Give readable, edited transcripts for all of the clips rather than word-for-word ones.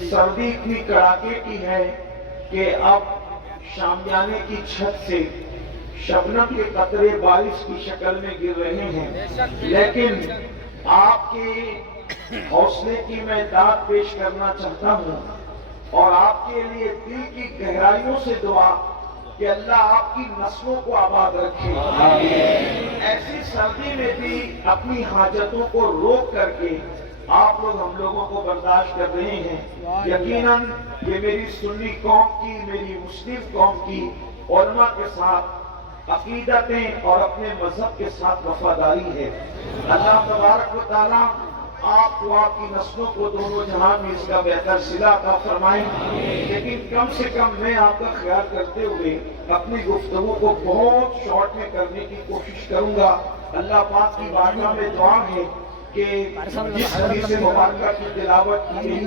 سردی اتنی کڑاکے کی ہے کہ اب شامیانے کی چھت سے شبنم کے قطرے بارش کی شکل میں گر رہے ہیں، لیکن آپ کے حوصلے کی میں داد پیش کرنا چاہتا ہوں اور آپ کے لیے دل کی گہرائیوں سے دعا کہ اللہ آپ کی نسلوں کو آباد رکھے۔ ایسی سردی میں بھی اپنی حاجتوں کو روک کر کے آپ لوگ ہم لوگوں کو برداشت کر رہے ہیں۔ یقیناً یہ میری سنی قوم کی، میری مسلم قوم کی علماء کے ساتھ عقیدتیں اور اپنے مذہب کے ساتھ وفاداری ہے۔ اللہ تبارک و تعالیٰ آپ کو آپ کی نسلوں کو دونوں جہان میں اس کا بہتر صلہ عطا فرمائیں، لیکن کم سے کم میں آپ کا خیال کرتے ہوئے اپنی گفتگو کو بہت شارٹ میں کرنے کی کوشش کروں گا۔ اللہ پاک کی بارگاہ میں دعا ہے کہ جس حدیث مبارکہ کی تلاوت کی گئی،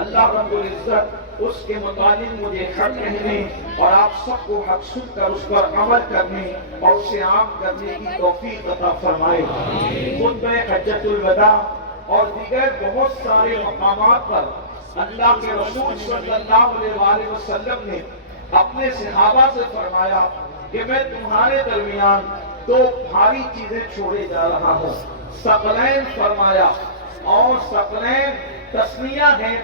اللہ رب العزت اس کے متعلق مجھے حق کہنے اور آپ سب کو حق سن کر اس پر عمل کرنے اور اسے عام کرنے کی توفیق عطا فرمائے۔ خطبہ حجۃ الوداع اور دیگر بہت سارے مقامات پر اللہ کے رسول صلی اللہ علیہ وآلہ وسلم نے اپنے صحابہ سے فرمایا کہ میں تمہارے درمیان دو بھاری چیزیں چھوڑے جا رہا ہوں۔ ثقلین فرمایا، اور ثقلین تسنیہ ہے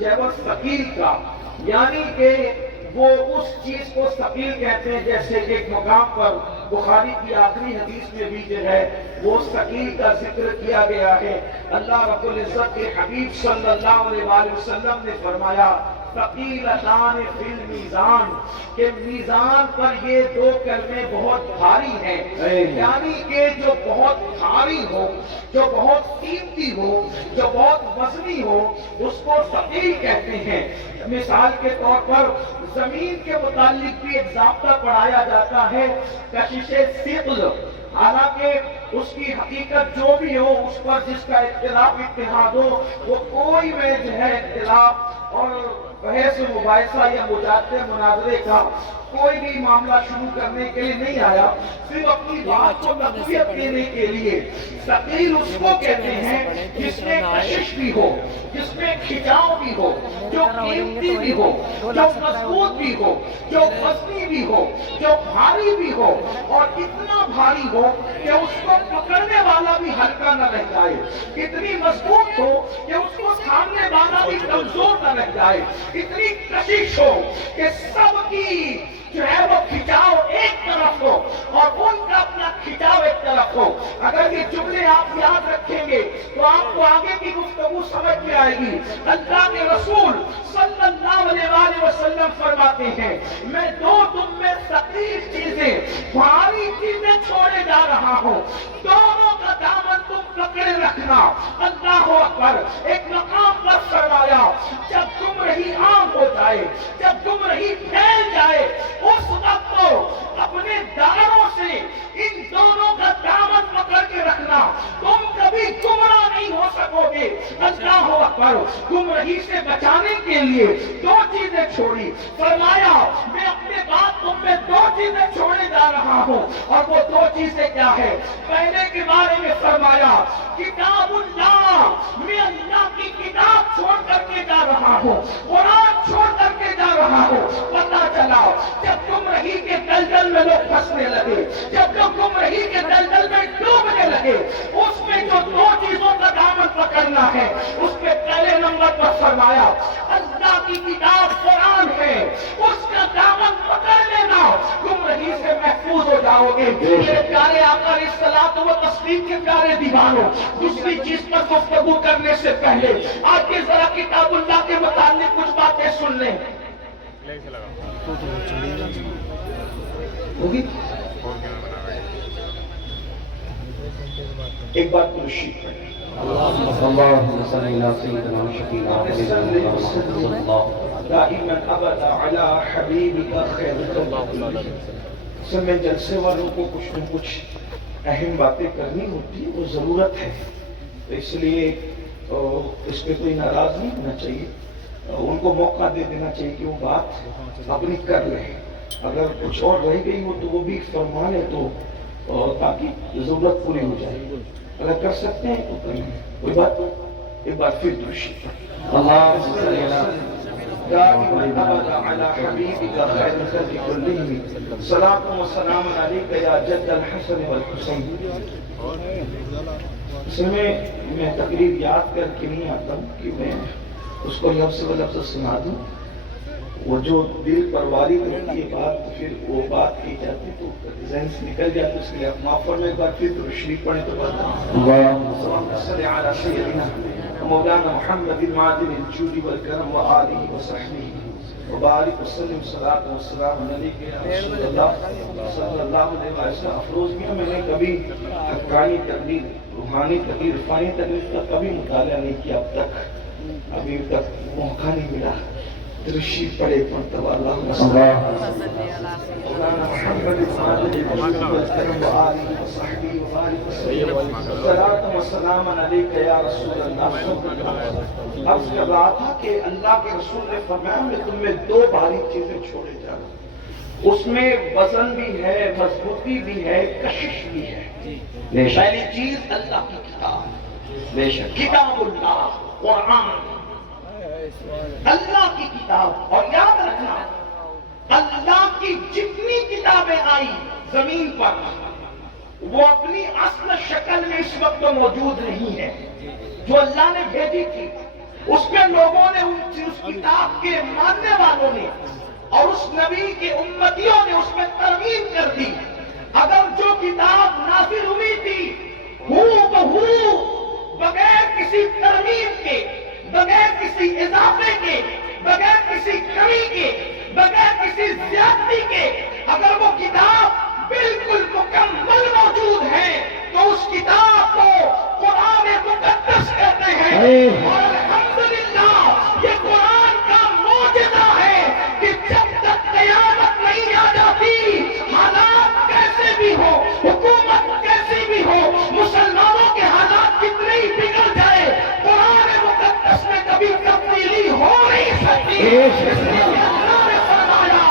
جمع ثقیل کا، یعنی کہ وہ اس چیز کو ثقیل کہتے ہیں جیسے کہ ایک مقام پر بخاری کی آخری حدیث میں بھی جو ہے وہ ثقیل کا ذکر کیا گیا ہے۔ اللہ رب العزت کے حبیب صلی اللہ علیہ وآلہ وسلم نے فرمایا ثقیلتان فی المیزان، کہ میزان پر یہ دو کلمے بہت بھاری ہیں، یعنی کہ جو بہت بھاری ہو، جو بہت قیمتی ہو، جو بہت وزنی ہو، اس کو ثقیل کہتے ہیں۔ مثال کے طور پر زمین کے متعلق بھی ایک ضابطہ پڑھایا جاتا ہے، کشش ثقل، حالانکہ اس کی حقیقت جو بھی ہو، اس پر جس کا اختلاف اتحاد ہو، وہ کوئی میں جو ہے اختلاف اور بحث مباحثہ یا مجادلے مناظرے کا کوئی بھی معاملہ شروع کرنے کے لیے نہیں آیا، صرف اپنی بات کو تقویت دینے کے لیے۔ ثقیل اس کو کہتے ہیں جس میں کشش بھی ہو، جس میں کھچاؤ بھی ہو، جو قیمتی بھی ہو، جو مضبوط بھی ہو، جو وزنی بھی ہو، جو بھاری بھی ہو، اور اتنا بھاری ہو کہ اس کو پکڑنے والا بھی ہلکا نہ رہ جائے، اتنی مضبوط ہو کہ اس کو سامنے والا بھی کمزور نہ رہ جائے، اتنی کشش ہو کہ سب کی جو ہے وہ کھچاؤ ایک طرف ہو اور ان کا اپنا کھچاؤ ایک طرف ہو۔ اگر یہ جملے آپ یاد رکھیں گے تو آپ کو آگے کی گفتگو سمجھ میں آئے گی۔ اللہ کے رسول صلی اللہ علیہ وآلہ وسلم فرماتے ہیں میں دو تم میں ثقیل چیزیں، بھاری چیزیں چھوڑے جا رہا ہوں، دونوں کا دامن تم پکڑے رکھنا۔ اللہ اکبر۔ ایک مقام پر فرمایا جب گمراہی عام ہو جائے، جب گمراہی پھیل جائے، اس وقت تو اپنے داروں سے ان دونوں کا دامن پکڑ کے رکھنا، تم کبھی گمراہ نہیں ہو سکو گے۔ اللہ اکبر۔ گمراہی سے بچانے کے لیے دو چیزیں چھوڑی، فرمایا میں اپنے بعد تم میں دو چیزیں چھوڑے جا رہا ہوں، اور وہ دو چیزیں کیا ہے؟ پہلے کے بارے میں فرمایا کتاب اللہ، میں اللہ کی کتاب چھوڑ کر کے جا رہا ہوں، قرآن چھوڑ کر کے جا رہا ہوں۔ پتہ چلا جب گمراہی کے دلدل میں لوگ پھنسنے لگے، جب لوگ گمراہی کے دلدل میں ڈوبنے لگے، اس میں جو دو چیزوں کا دامن پکڑنا ہے، اس کے پہلے نمبر پر فرمایا اللہ کی کتاب قرآن ہے، اس کا دامن پکڑ لینا، گمراہی سے محفوظ ہو جاؤ گے۔ میرے پیارے آقا علیہ الصلوۃ والتسلیم کے پیارے دیوانوں، دوسری چیز پر گفتگو کرنے سے پہلے آپ کے ذرا کتاب اللہ کے متعلق کچھ باتیں سن لیں۔ ہوگی ایک بات درشی اللهم صل على سيدنا وشفيعنا محمد دائما ابدا على حبیبک خیر الخلق۔ اصل میں جلسے والوں کو کچھ نہ کچھ اہم باتیں کرنی ہوتی ہے، وہ ضرورت ہے، تو اس لیے اس پہ کوئی ناراض نہیں ہونا چاہیے، ان کو موقع دے دینا چاہیے کہ وہ بات اپنی کر لیں۔ اگر کچھ اور رہ گئی ہو تو وہ بھی فرما لے، تو تاکہ ضرورت پوری ہو جائے۔ اگر کر سکتے ہیں تو کریں، کوئی بات نہیں۔ ایک بار پھر درشی دائما ابدا على حبيبك خير الخلق كلهم صلاة وسلام عليك يا جد الحسن والحسين. اس میں تقریر یاد کر کے نہیں آتا ہوں کہ میں اس کو لفظ و لفظ سنا دوں. وہ جو دل پر وارد ہوتی ہے بات پھر وہ بات کی جاتی تو ذہن سے نکل جاتی. اس کے لیے آپ معاف فرمائیں. ایک بار پھر درود شریف پڑھیں تو بات اللهم صل على سيدنا مولانا محمد المعدن الجود والكرم وآله وصحبه وبارك وسلم صلاة والسلام عليك يا رسول اللہ صلی اللہ علیہ وسلم. افروز میں نے کبھی حقانی تقریر، روحانی تقریر، عرفانی تقریر کا کبھی مطالعہ نہیں کیا اب تک. ابھی تک موقع نہیں ملا. درشی پڑے مرتبہ اللہم صلی مولانا محمد المعدن الجود والکرم وآله وصحبه وبارك وسلم صلاة والسلام علیک یا رسول اللہ. عرض کر رہا تھا کہ اللہ کے رسول نے فرمایا میں تمہیں دو بھاری چیزیں چھوڑے جا رہا ہوں. اس میں وزن بھی ہے، مضبوطی بھی ہے، کشش بھی ہے. پہلی چیز اللہ کی کتاب، بے شک کتاب اللہ قرآن، اللہ کی کتاب. اور یاد رکھنا اللہ کی جتنی کتابیں آئی زمین پر وہ اپنی اصل شکل میں اس وقت موجود نہیں ہے. جو اللہ نے بھیجی تھی اس میں لوگوں نے اس کتاب کے ماننے والوں نے اور اس نبی کے امتیوں نے اس میں ترمیم کر دی. اگر جو کتاب نازل ہوئی تھی ہو بہو بغیر کسی ترمیم کے، بغیر کسی اضافے کے، بغیر کسی کمی کے، بغیر کسی زیادتی کے اگر وہ کتاب بالکل مکمل موجود ہے تو اس کتاب کو قرآن مقدس کہتے ہیں. اور الحمدللہ یہ قرآن کا معجزہ ہے کہ جب تک قیامت نہیں آ جاتی، حالات کیسے بھی ہو، حکومت کیسی بھی ہو، مسلمانوں کے حالات کتنے ہی بگڑ جائے، قرآن مقدس میں کبھی تبدیلی ہو نہیں سکتی. اللہ نے فرمایا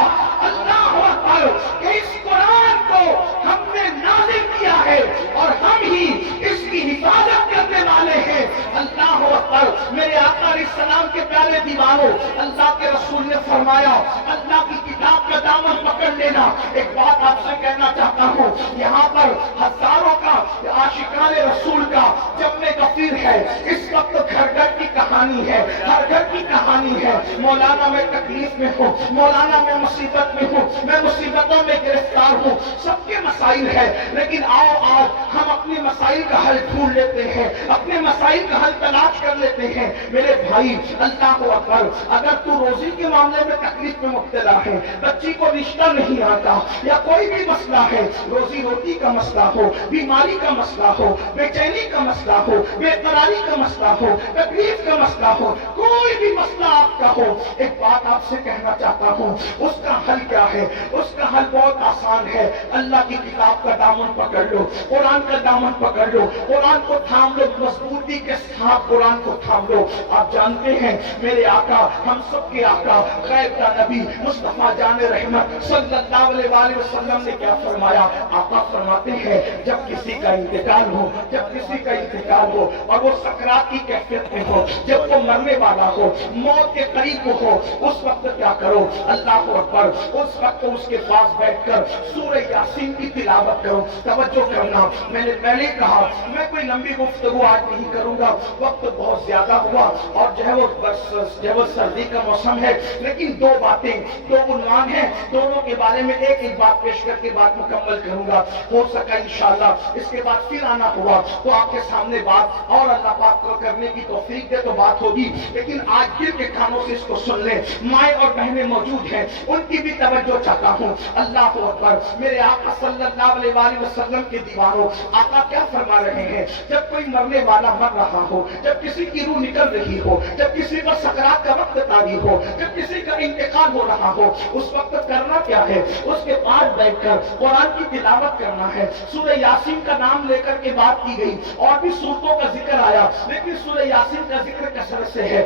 اللہ اکبر کہ اس قرآن کو ہم نے نازل کیا ہے اور ہم ہی اس کی حفاظت کرنے والے ہیں. اللہ اکبر. میرے آقا علیہ السلام کے پیارے دیوانوں، اللہ کے رسول نے فرمایا اللہ کی کتاب کا دامن پکڑ لینا. ایک بات آپ سے کہنا چاہتا ہوں، یہاں پر ہزاروں کا عاشقان رسول کا جمع کثیر ہے. اس وقت گھر گھر کی کہانی ہے، ہر گھر کی کہانی ہے. مولانا میں تکلیف میں ہوں، مولانا میں مصیبت میں ہوں، میں مصیبتوں میں گرفتار ہوں. سب کے مسائل ہے، لیکن آؤ آج ہم اپنے مسائل کا حل ڈھونڈ لیتے ہیں، اپنے مسائل کا حل تلاش کر لیتے ہیں. میرے بھائی اللہ اکبر، اگر تو روزی کے معاملے میں تکلیف میں مبتلا ہے، بچی کو رشتہ نہیں آتا یا کوئی بھی مسئلہ ہے، روزی روٹی کا مسئلہ ہو، بیماری کا مسئلہ ہو، بے چینی کا مسئلہ ہو، بے قراری کا مسئلہ ہو، تکلیف کا مسئلہ ہو، کوئی بھی مسئلہ آپ کا ہو، ایک بات آپ سے کہنا چاہتا ہوں، اس کا حل کیا ہے؟ اس کا حل بہت آسان ہے. اللہ کی کتاب کا دامن پکڑ لو، قرآن کا دامن پکڑ لو، قرآن کو تھام لو، مضبوطی کے ساتھ قرآن کو تھام لو. آپ جانتے ہیں میرے آقا، ہم سب کے آقا، غیب کا نبی مصطفیٰ جان رحمت صلی اللہ علیہ وآلہ وسلم نے کیا فرمایا؟ آقا فرماتے ہیں جب کسی کا انتقال ہو، جب کسی کا انتقال ہو اور وہ سکرات کی کیفیت میں ہو، جب وہ مرنے والا ہو، موت کے قریب ہو، اس وقت کیا کرو؟ اللہ اکبر. اس وقت اس کے پاس بیٹھ کر سورہ یاسین کی تلاوت کرو. توجہ کرنا، میں نے پہلے کہا میں کوئی لمبی گفتگو آج نہیں کروں گا، وقت بہت زیادہ ہوا اور جو ہے وہ سردی کا موسم ہے. لیکن دو باتیں، دو عنوان ہیں، دونوں کے بارے میں ایک ایک بات پیش کر کے بات مکمل کروں گا. ہو سکا انشاءاللہ اس کے بعد پھر آنا ہوا تو آپ کے سامنے بات اور اللہ پاک کو کرنے کی توفیق دے تو بات ہوگی. لیکن آج دل کے کانوں سے اس کو سن لیں. مائیں اور بہنیں موجود ہیں، ان کی بھی توجہ چاہتا ہوں. اللہ اکبر. میرے آقا صلی اللہ علیہ وآلہ وسلم کے دیوانوں، آقا کیا فرما رہے ہیں؟ جب کوئی مرنے والا مر رہا ہو، جب کسی کی روح نکل رہی ہو، جب کسی پر سکرات کا وقت طاری ہو، جب کسی کا انتقال ہو رہا ہو، اس وقت کرنا کیا ہے؟ اس کے پاس بیٹھ کر قرآن کی تلاوت کرنا ہے. سورہ یاسین کا نام لے کر کے بات کی گئی اور بھی سورتوں کا ذکر آیا، لیکن سورہ یاسین کا ذکر کثرت سے ہے.